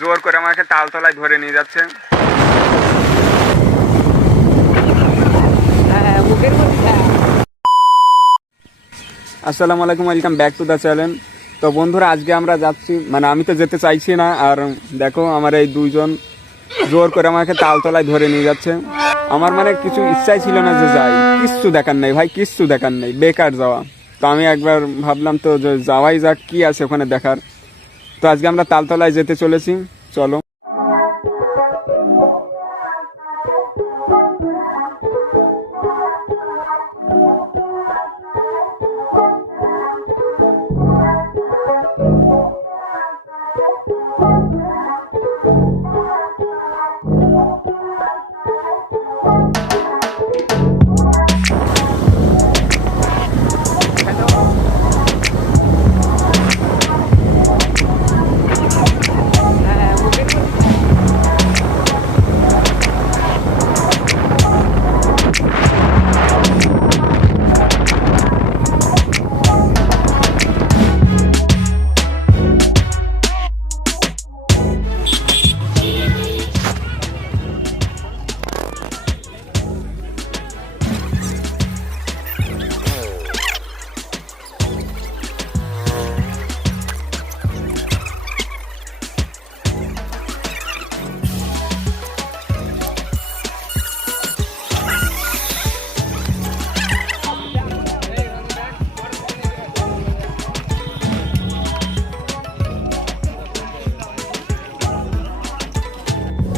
জোর করে আমাকে তালতলায় ধরে নিয়ে যাচ্ছে। আসসালামু আলাইকুম, welcome back to the channel. তো বন্ধুরা, আজকে আমরা যাচ্ছি, মানে আমি তো যেতে চাইছি না, আর দেখো আমার এই দুইজন জোর করে আমাকে তালতলায় ধরে নিয়ে যাচ্ছে। আমার মানে কিছু ইচ্ছাই ছিল না যে যাই, কিচ্ছু দেখার নেই ভাই, কিচ্ছু দেখার নেই, বেকার যাওয়া। তো আমি একবার ভাবলাম তো যে যাওয়াই যাক, কি আছে ওখানে দেখার। তো আজকে আমরা তালতলায় যেতে চলেছি, চলো।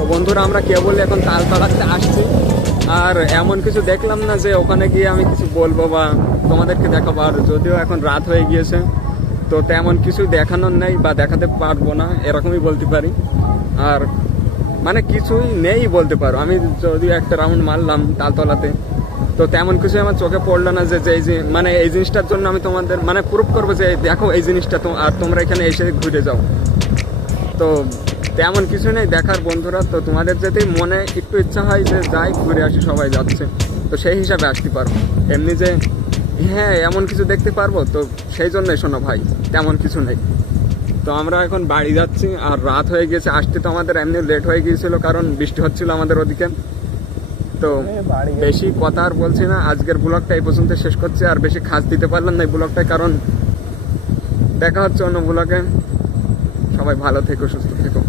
তো বন্ধুরা, আমরা কেবল এখন তালতলাতে আসছি, আর এমন কিছু দেখলাম না যে ওখানে গিয়ে আমি কিছু বলবো বা তোমাদেরকে দেখাবো। আর যদিও এখন রাত হয়ে গিয়েছে, তো তেমন কিছু দেখানোর নেই বা দেখাতে পারবো না, এরকমই বলতে পারি। আর মানে কিছুই নেই বলতে পারো। আমি যদিও একটা রাউন্ড মারলাম তালতলাতে, তো তেমন কিছু আমার চোখে পড়লো না যে মানে এই জিনিসটার জন্য আমি তোমাদের মানে প্রুফ করবো যে দেখো এই জিনিসটা, তো আর তোমরা এখানে এসে ঘুরে যাও। তো তেমন কিছু নেই দেখার বন্ধুরা। তো তোমাদের যদি মনে একটু ইচ্ছা হয় যে যাই ঘুরে আসি, সবাই যাচ্ছে, তো সেই হিসাবে আসতে পারবো। এমনি যে হ্যাঁ এমন কিছু দেখতে পারবো, তো সেই জন্যই শোনো ভাই, তেমন কিছু নেই। তো আমরা এখন বাড়ি যাচ্ছি, আর রাত হয়ে গেছে। আসতে তো আমাদের এমনি লেট হয়ে গিয়েছিল, কারণ বৃষ্টি হচ্ছিল আমাদের ওদিকে। তো বেশি কথা আর বলছি না, আজকের ব্লগটা এই পর্যন্ত শেষ করছি। আর বেশি খাস দিতে পারলাম না এই ব্লগটায়, কারণ দেখা হচ্ছে অন্য ব্লগে। সবাই ভালো থেকো, সুস্থ থেকো।